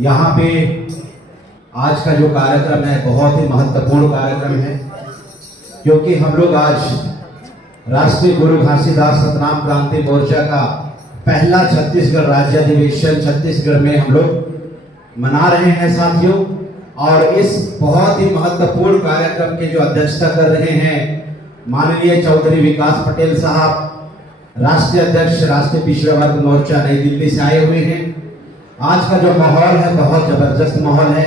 यहाँ पे आज का जो कार्यक्रम है बहुत ही महत्वपूर्ण कार्यक्रम है, क्योंकि हम लोग आज राष्ट्रीय गुरु घासीदास सतनाम क्रांति मोर्चा का पहला छत्तीसगढ़ राज्य अधिवेशन छत्तीसगढ़ में हम लोग मना रहे हैं साथियों। और इस बहुत ही महत्वपूर्ण कार्यक्रम के जो अध्यक्षता कर रहे हैं माननीय चौधरी विकास पटेल साहब, राष्ट्रीय अध्यक्ष राष्ट्रीय पिछड़ा वर्ग मोर्चा नई दिल्ली से आए हुए हैं। आज का जो माहौल है बहुत जबरदस्त माहौल है,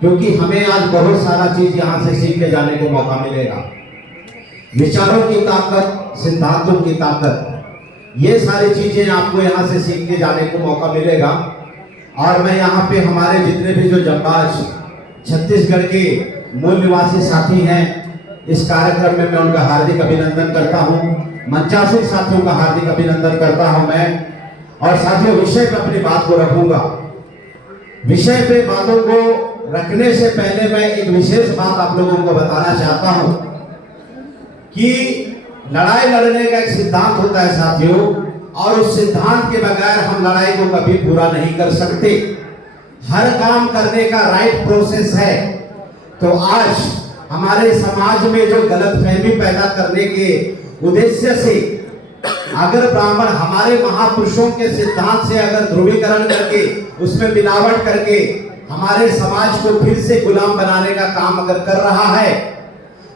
क्योंकि हमें आज बहुत सारा चीज यहाँ से सीख के जाने को मौका मिलेगा। विचारों की ताकत, सिद्धांतों की ताकत, ये सारी चीजें आपको यहाँ से सीख के जाने को मौका मिलेगा। और मैं यहाँ पे हमारे जितने भी जो जंबाज छत्तीसगढ़ के मूल निवासी साथी हैं, इस कार्यक्रम में मैं उनका हार्दिक अभिनंदन करता हूँ। मंचासीन साथियों का हार्दिक अभिनंदन करता हूँ मैं। और साथियों, विषय पे अपनी बात को रखूंगा। विषय पे बातों को रखने से पहले मैं एक विशेष बात आप लोगों को बताना चाहता हूं कि लड़ाई लड़ने का एक सिद्धांत होता है साथियों, और उस सिद्धांत के बगैर हम लड़ाई को कभी पूरा नहीं कर सकते। हर काम करने का राइट प्रोसेस है। तो आज हमारे समाज में जो गलतफहमी पैदा करने के उद्देश्य से अगर ब्राह्मण हमारे महापुरुषों के सिद्धांत से अगर ध्रुवीकरण करके उसमें मिलावट करके हमारे समाज को फिर से गुलाम बनाने का काम अगर कर रहा है,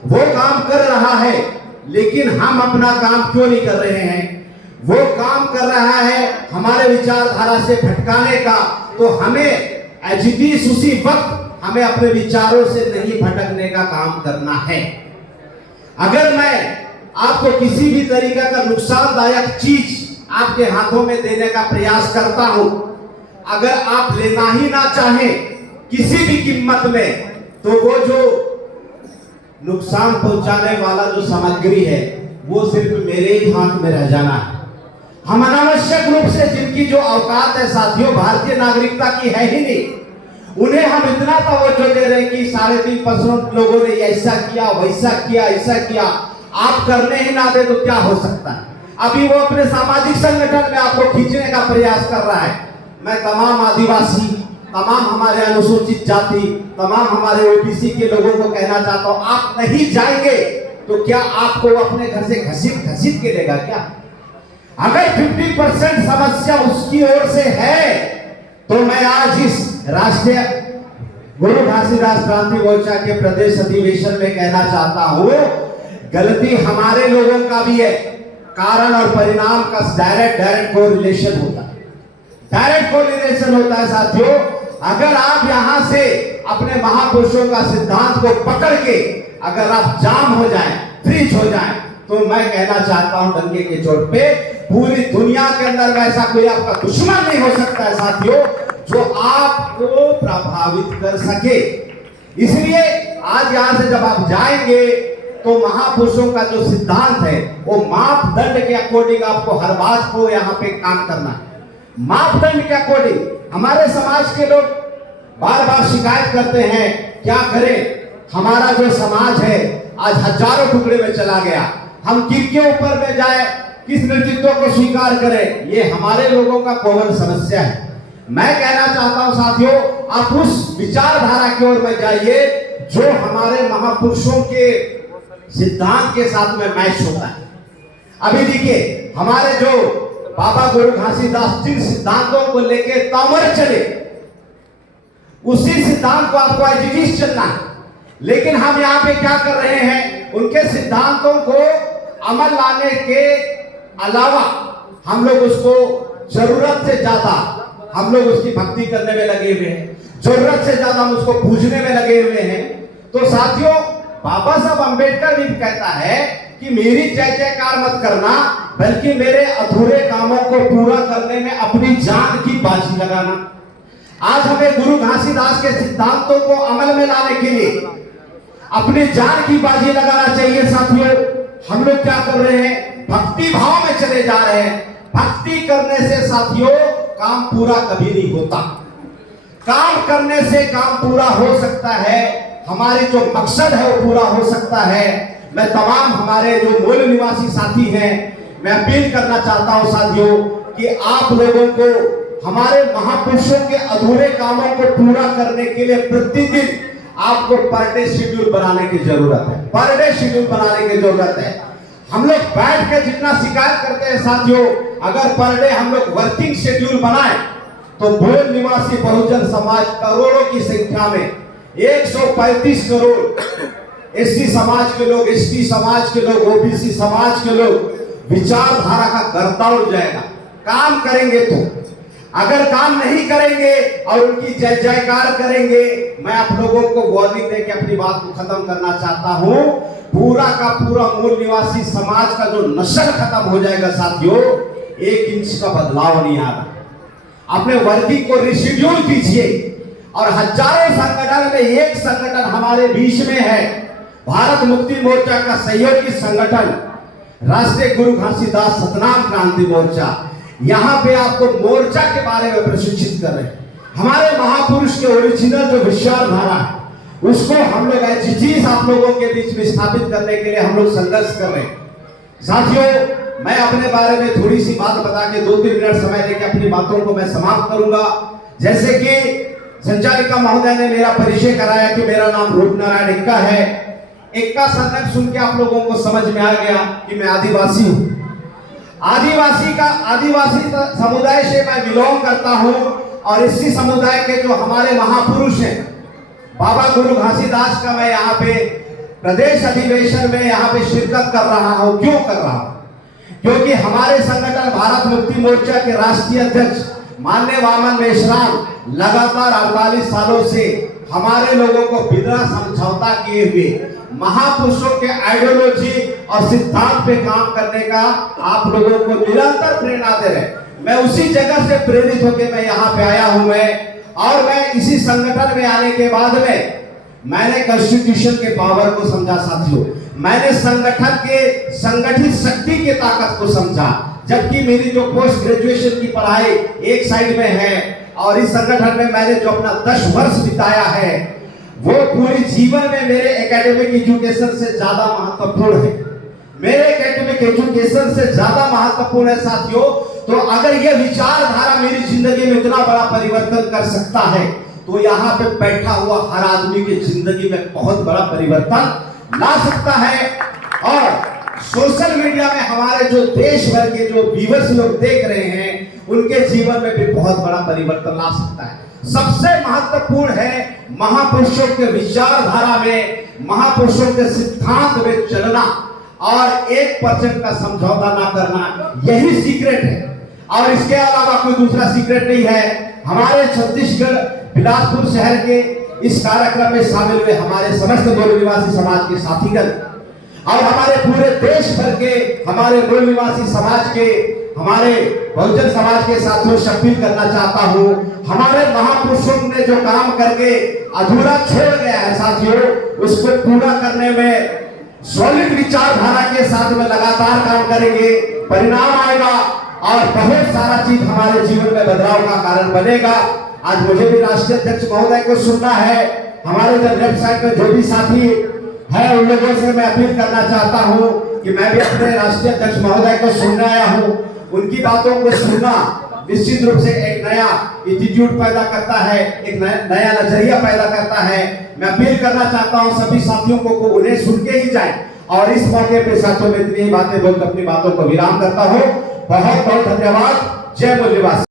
वो काम कर रहा है, लेकिन हम अपना काम क्यों नहीं कर रहे हैं? वो काम कर रहा है हमारे विचारधारा से भटकाने का, तो हमें एजिटीज उसी वक्त हमें अपने विचारों से नहीं भटकने का काम करना है। अगर मैं आपको किसी भी तरीके का नुकसानदायक चीज आपके हाथों में देने का प्रयास करता हूं, अगर आप लेना ही ना चाहें किसी भी कीमत में, तो वो जो नुकसान पहुंचाने वाला जो सामग्री है वो सिर्फ मेरे ही हाथ में रह जाना है। हम अनावश्यक रूप से जिनकी जो औकात है साथियों भारतीय नागरिकता की है ही नहीं, उन्हें हम इतना तवज्जो दे रहे हैं कि 3.5% लोगों ने ऐसा किया, वैसा किया, ऐसा किया। आप करने ही ना दे तो क्या हो सकता है? अभी वो अपने सामाजिक संगठन में आपको खींचने का प्रयास कर रहा है। मैं तमाम आदिवासी, तमाम हमारे अनुसूचित जाति, तमाम हमारे ओबीसी के लोगों को कहना चाहता हूं, आप नहीं जाएंगे तो क्या आपको अपने घर से घसीट घसीट के लेगा क्या? अगर 50% समस्या उसकी ओर से है, तो मैं आज इस राष्ट्रीय गुरु घासीदास क्रांति मोर्चा के प्रदेश अधिवेशन में कहना चाहता हूं, गलती हमारे लोगों का भी है। कारण और परिणाम का डायरेक्ट कोरिलेशन होता है, डायरेक्ट कोरिलेशन होता है साथियों। अगर आप यहां से अपने महापुरुषों का सिद्धांत को पकड़ के अगर आप जाम हो जाएं, फ्रीज हो जाएं, तो मैं कहना चाहता हूं डंके के चोट पे पूरी दुनिया के अंदर वैसा कोई आपका दुश्मन नहीं हो सकता है साथियों जो आपको प्रभावित कर सके। इसलिए आज यहां से जब आप जाएंगे तो महापुरुषों का जो सिद्धांत है वो मापदंड के अकॉर्डिंग आपको हर बात को यहाँ पे काम करना है। मापदंड के अकॉर्डिंग हमारे समाज के लोग बार बार शिकायत करते हैं, क्या करें, हमारा जो समाज है आज हजारों टुकड़े में चला गया, हम किसके ऊपर में जाए, किस नेतृत्व को स्वीकार करें? ये हमारे लोगों का कॉमन समस्या है। मैं कहना चाहता हूं साथियों, आप उस विचारधारा की ओर में जाइए जो हमारे महापुरुषों के सिद्धांत के साथ में मैच होता है। अभी देखिए हमारे जो बाबा गुरु घासीदास जिन सिद्धांतों को लेके तमर चले, उसी सिद्धांत को आपको एजिटीज चलना है। लेकिन हम यहाँ पे क्या कर रहे हैं, उनके सिद्धांतों को अमल लाने के अलावा हम लोग उसको जरूरत से ज्यादा हम लोग उसकी भक्ति करने में लगे हुए हैं, जरूरत से ज्यादा हम उसको पूजने में लगे हुए हैं। तो साथियों, बाबा साहब अंबेडकर भी कहता है कि मेरी जय जयकार मत करना, बल्कि मेरे अधूरे कामों को पूरा करने में अपनी जान की बाजी लगाना। आज हमें गुरु घासीदास के सिद्धांतों को अमल में लाने के लिए अपनी जान की बाजी लगाना चाहिए साथियों। हम लोग क्या कर रहे हैं, भक्ति भाव में चले जा रहे हैं। भक्ति करने से साथियों काम पूरा कभी नहीं होता। काम करने से काम पूरा हो सकता है, हमारे जो मकसद है वो पूरा हो सकता है। मैं तमाम हमारे जो मूल निवासी साथी हैं, मैं अपील करना चाहता हूं साथियों कि आप लोगों को हमारे महापुरुषों के अधूरे कामों को पूरा करने के लिए प्रतिदिन आपको पर डे शेड्यूल बनाने की जरूरत है। पर डे शेड्यूल बनाने की जरूरत है। हम लोग बैठ के जितना शिकायत करते हैं साथियों, अगर पर डे हम लोग वर्किंग शेड्यूल बनाए तो मूल निवासी बहुजन समाज करोड़ों की संख्या में 135 करोड़ एससी समाज के लोग, एसटी समाज के लोग, ओबीसी समाज के लोग विचारधारा का गर्दा उड़ जाएगा। काम करेंगे तो, अगर काम नहीं करेंगे और उनकी जय जयकार करेंगे, मैं आप लोगों को वार्निंग देके अपनी बात को खत्म करना चाहता हूं। पूरा का पूरा मूल निवासी समाज का जो नस्ल खत्म हो जाएगा साथियों, 1 इंच का बदलाव नहीं आ रहा। अपने वर्किंग को रिशेड्यूल कीजिए और हजारों संगठन में एक संगठन हमारे बीच में है, भारत मुक्ति मोर्चा का सहयोगी संगठन राष्ट्रीय गुरु घासीदास सतनाम क्रांति मोर्चा। यहाँ पे आपको मोर्चा के बारे में प्रशिक्षित कर रहे हैं। हमारे महापुरुष के ओरिजिनल जो विचारधारा है उसको हम लोग ऐसी चीज आप लोगों के बीच में स्थापित करने के लिए हम लोग संघर्ष कर रहे हैं। साथियों, मैं अपने बारे में थोड़ी सी बात बता के 2-3 मिनट समय लेके अपनी बातों को मैं समाप्त करूंगा। जैसे कि संचालिका महोदय ने मेरा परिचय कराया कि मेरा नाम रूपनारायण एक्का है। एक्का संदर्भ सुन के आप लोगों को समझ में आ गया कि मैं आदिवासी हूं। आदिवासी समुदाय से मैं बिलोंग करता हूं और इसी समुदाय के जो हमारे महापुरुष हैं बाबा गुरु घासीदास का मैं यहाँ पे प्रदेश अधिवेशन में यहाँ पे शिरकत कर रहा हूँ। क्यों कर रहा हूँ? क्योंकि हमारे संगठन भारत मुक्ति मोर्चा के राष्ट्रीय अध्यक्ष माननीय वामन मेश्राम लगातार 48 सालों से हमारे लोगों को बिना समझौता किए हुए महापुरुषों के आइडियोलॉजी और सिद्धांत पे काम करने का आप लोगों को निरंतर प्रेरणा दे रहे। मैं उसी जगह से प्रेरित होकर मैं यहाँ पे आया हूँ। मैं इसी संगठन में आने के बाद में मैंने कॉन्स्टिट्यूशन के पावर को समझा साथियों। मैंने संगठन के संगठित शक्ति की ताकत को समझा। जबकि मेरी जो पोस्ट ग्रेजुएशन की पढ़ाई एक साइड में है और इस संगठन में मैंने जो अपना 10 वर्ष बिताया है वो पूरी जीवन में मेरे एकेडमिक एजुकेशन से ज्यादा महत्वपूर्ण है। मेरे एकेडमिक एजुकेशन से ज्यादा महत्वपूर्ण है साथियों। तो अगर यह विचारधारा मेरी जिंदगी में इतना बड़ा परिवर्तन कर सकता है तो यहाँ पे बैठा हुआ हर आदमी की जिंदगी में बहुत बड़ा परिवर्तन ला सकता है। और सोशल मीडिया में हमारे जो देश भर के जो व्यूअर्स लोग देख रहे हैं उनके जीवन में भी बहुत बड़ा परिवर्तन ला सकता है। सबसे महत्वपूर्ण है महापुरुषों के विचारधारा में, महापुरुषों के सिद्धांत में चलना और 1% का समझौता ना करना, यही सीक्रेट है। और इसके अलावा कोई दूसरा सीक्रेट नहीं है। हमारे छत्तीसगढ़ बिलासपुर शहर के इस कार्यक्रम में शामिल हुए हमारे समस्त मूल निवासी समाज के साथीगण और हमारे पूरे देश भर के हमारे मूल निवासी समाज के, हमारे बहुजन समाज के साथियों से अपील करना चाहता हूँ, हमारे महापुरुषों ने जो काम करके अधूरा छोड़ गया है साथियों, उसको पूरा करने में सॉलिड विचारधारा के साथ में लगातार काम करेंगे। परिणाम आएगा और बहुत सारा चीज हमारे जीवन में बदलाव का कारण बनेगा। आज मुझे भी राष्ट्रीय अध्यक्ष महोदय को सुनना है। हमारे इधर लेफ्ट साइड में जो भी साथी है उन लोगों से मैं अपील करना चाहता हूं कि मैं भी अपने राष्ट्रीय अध्यक्ष महोदय को सुनने आया हूं। उनकी बातों को सुनना निश्चित रूप से एक नया एटीट्यूड पैदा करता है, एक नया नजरिया पैदा करता है। मैं अपील करना चाहता हूं सभी साथियों को उन्हें सुन के ही जाए। और इस मौके पे साथियों में इतनी बातें बोलकर अपनी बातों को विराम करता हूं। बहुत बहुत धन्यवाद। जय मूल निवासी।